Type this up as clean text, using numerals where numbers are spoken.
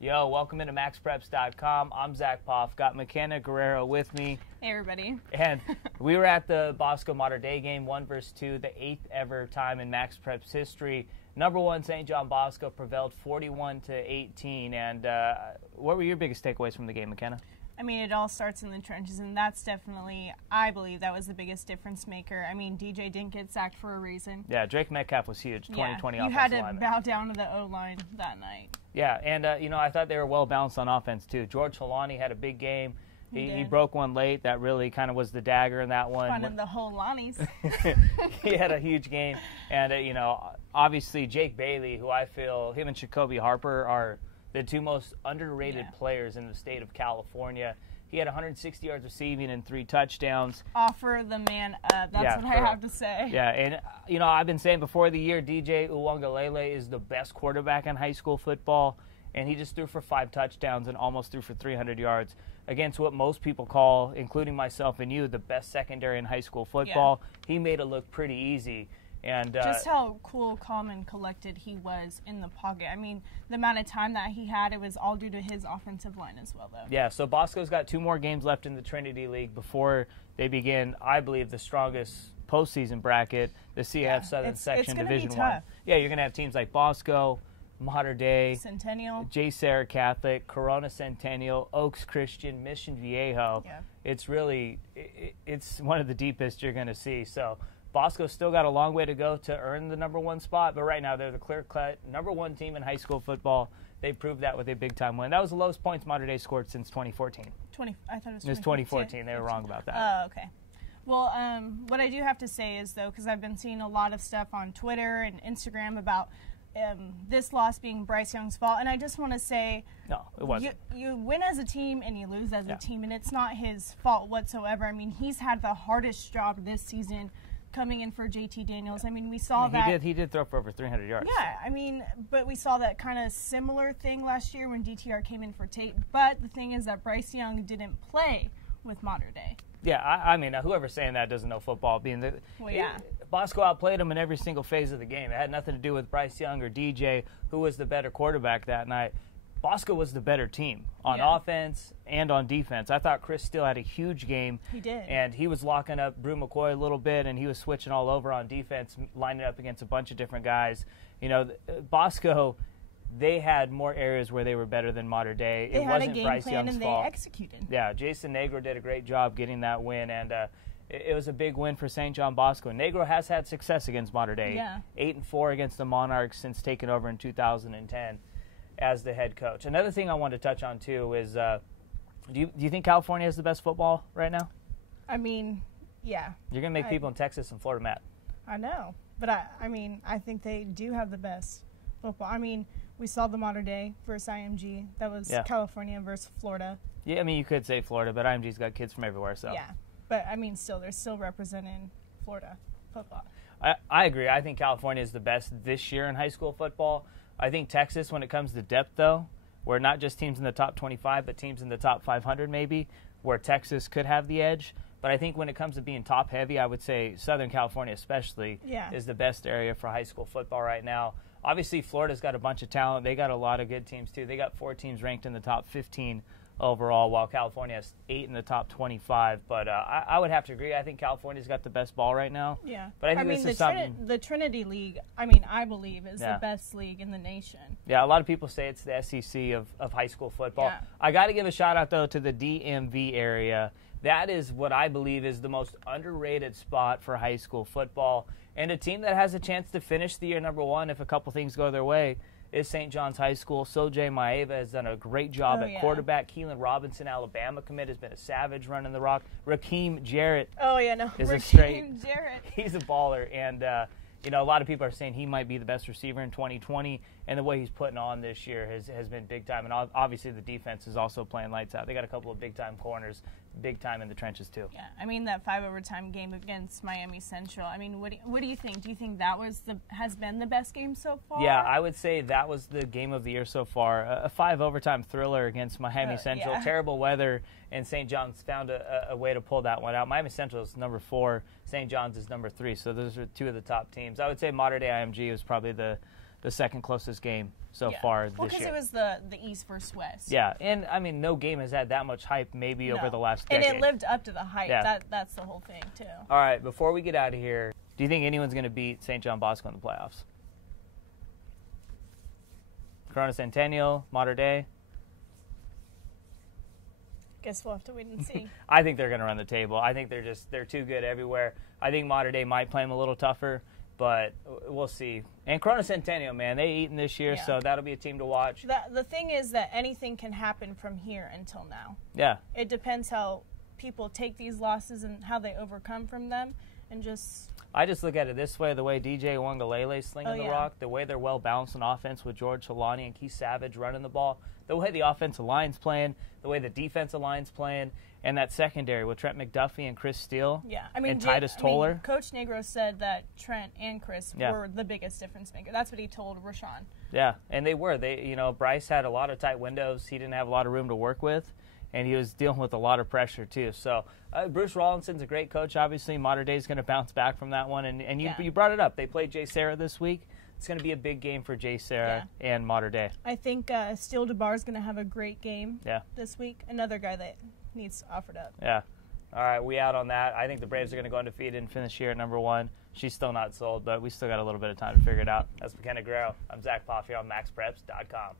Yo, welcome into MaxPreps.com. I'm Zack, Poff. Got Myckena Guerrero with me. Hey, everybody. And we were at the Bosco Mater Dei game, 1-2, the 8th ever time in MaxPreps history. Number one, St. John Bosco prevailed 41-18. And what were your biggest takeaways from the game, Myckena? I mean, it all starts in the trenches, and that's definitely, I believe, that was the biggest difference maker. I mean, DJ didn't get sacked for a reason. Yeah, Drake Metcalf was huge, 2020 you offensive had to lineman. bow down to the O-line that night. Yeah, and, I thought they were well-balanced on offense, too. George Holani had a big game. He broke one late. That really kind of was the dagger in that one. Fun in the Holanis. He had a huge game. And, obviously Jake Bailey, who I feel him and Jacoby Harper are the two most underrated players in the state of California. He had 160 yards receiving and 3 touchdowns. Offer the man up. That's what I have to say. Yeah, and, I've been saying before the year, DJ Uwangalele is the best quarterback in high school football, and he just threw for 5 touchdowns and almost threw for 300 yards against what most people call, including myself and you, the best secondary in high school football. Yeah. He made it look pretty easy. And just how cool, calm, and collected he was in the pocket. I mean, the amount of time that he had, it was all due to his offensive line as well, though. Yeah, so Bosco's got 2 more games left in the Trinity League before they begin, I believe, the strongest postseason bracket, the CIF Southern Section Division 1. Yeah, you're going to have teams like Bosco, Mater Dei, Centennial, J. Sarah Catholic, Corona Centennial, Oaks Christian, Mission Viejo. Yeah. It's really, it's one of the deepest you're going to see. So Bosco's still got a long way to go to earn the number 1 spot, but right now they're the clear-cut number 1 team in high school football. They proved that with a big-time win. That was the lowest points Mater Dei scored since 2014. I thought it was 2014. They were wrong about that. Oh, okay. Well, what I do have to say is, though, because I've been seeing a lot of stuff on Twitter and Instagram about this loss being Bryce Young's fault, and I just want to say, no, it wasn't. You win as a team and you lose as a team, and it's not his fault whatsoever. I mean, he's had the hardest job this season coming in for JT Daniels. I mean, we saw that. He did throw for over 300 yards. Yeah, I mean, but we saw that kind of similar thing last year when DTR came in for Tate. But the thing is that Bryce Young didn't play with Mater Dei. Yeah, I mean, whoever's saying that doesn't know football. Bosco outplayed him in every single phase of the game. It had nothing to do with Bryce Young or DJ, who was the better quarterback that night. Bosco was the better team on offense and on defense. I thought Chris Steele had a huge game. He did. And he was locking up Brew McCoy a little bit, and he was switching all over on defense, lining up against a bunch of different guys. Bosco, they had more areas where they were better than Mater Dei. It wasn't Bryce Young's fault. They executed. Yeah, Jason Negro did a great job getting that win, and it was a big win for St. John Bosco. Negro has had success against Mater Dei. Yeah. 8-4 against the Monarchs since taking over in 2010. As the head coach. Another thing I wanted to touch on, too, is do you think California has the best football right now? I mean, yeah. You're going to make people in Texas and Florida mad. I know. But, I think they do have the best football. I mean, we saw the Mater Dei versus IMG. That was California versus Florida. Yeah, I mean, you could say Florida, but IMG's got kids from everywhere. So yeah. But, I mean, still, they're still representing Florida football. I agree. I think California is the best this year in high school football. I think Texas, when it comes to depth, though, where not just teams in the top 25, but teams in the top 500 maybe, where Texas could have the edge. But I think when it comes to being top-heavy, I would say Southern California especially is the best area for high school football right now. Obviously, Florida's got a bunch of talent. They got a lot of good teams, too. They got 4 teams ranked in the top 15 overall, while California has 8 in the top 25. But I would have to agree. I think California's got the best ball right now. Yeah. But I think the Trinity League, I believe, is the best league in the nation. Yeah, a lot of people say it's the SEC of high school football. Yeah. I got to give a shout-out, though, to the DMV area. That is what I believe is the most underrated spot for high school football. And a team that has a chance to finish the year number 1 if a couple things go their way is St. John's High School. Sojay Maeva has done a great job at quarterback. Keelan Robinson, Alabama commit, has been a savage running the rock. Rakeem Jarrett is a straight. He's a baller. And, a lot of people are saying he might be the best receiver in 2020. And the way he's putting on this year has been big time. And obviously the defense is also playing lights out. They got a couple of big-time corners, big time in the trenches, too. Yeah, I mean, that 5 overtime game against Miami Central, I mean, what do you think? Do you think that has been the best game so far? Yeah, I would say that was the game of the year so far. A 5 overtime thriller against Miami Central. Terrible weather, and St. John's found a way to pull that one out. Miami Central is number 4. St. John's is number 3, so those are 2 of the top teams. I would say Mater Dei IMG was probably the the second closest game so far this year. Well, because it was the East versus West. Yeah, and I mean, no game has had that much hype maybe over the last decade. And it lived up to the hype. Yeah. That's the whole thing, too. All right, before we get out of here, do you think anyone's going to beat St. John Bosco in the playoffs? Corona Centennial, Mater Dei? Guess we'll have to wait and see. I think they're going to run the table. I think they're too good everywhere. I think Mater Dei might play them a little tougher, but we'll see. And Corona Centennial, man, they eaten this year, so that'll be a team to watch. The thing is that anything can happen from here until now. Yeah. It depends how people take these losses and how they overcome from them, and just... I just look at it this way, the way DJ Wangalele's slinging the rock, the way they're well-balanced on offense with George Solani and Keith Savage running the ball, the way the offensive line's playing, the way the defensive line's playing, and that secondary with Trent McDuffie and Chris Steele and Titus Toller. Coach Negro said that Trent and Chris were the biggest difference maker. That's what he told Rashawn. Yeah, and they were. Bryce had a lot of tight windows. He didn't have a lot of room to work with, and he was dealing with a lot of pressure too. So Bruce Rawlinson's a great coach. Obviously, Mater Dei is going to bounce back from that one. And you brought it up. They played Jay Sarah this week. It's going to be a big game for Jay Sarah and Mater Dei. I think Steele DeBar is going to have a great game this week. Another guy that needs offered up. Yeah. All right, we out on that. I think the Braves are going to go undefeated and finish here at #1. She's still not sold, but we still got a little bit of time to figure it out. That's Myckena Guerrero. I'm Zack Poff here on MaxPreps.com.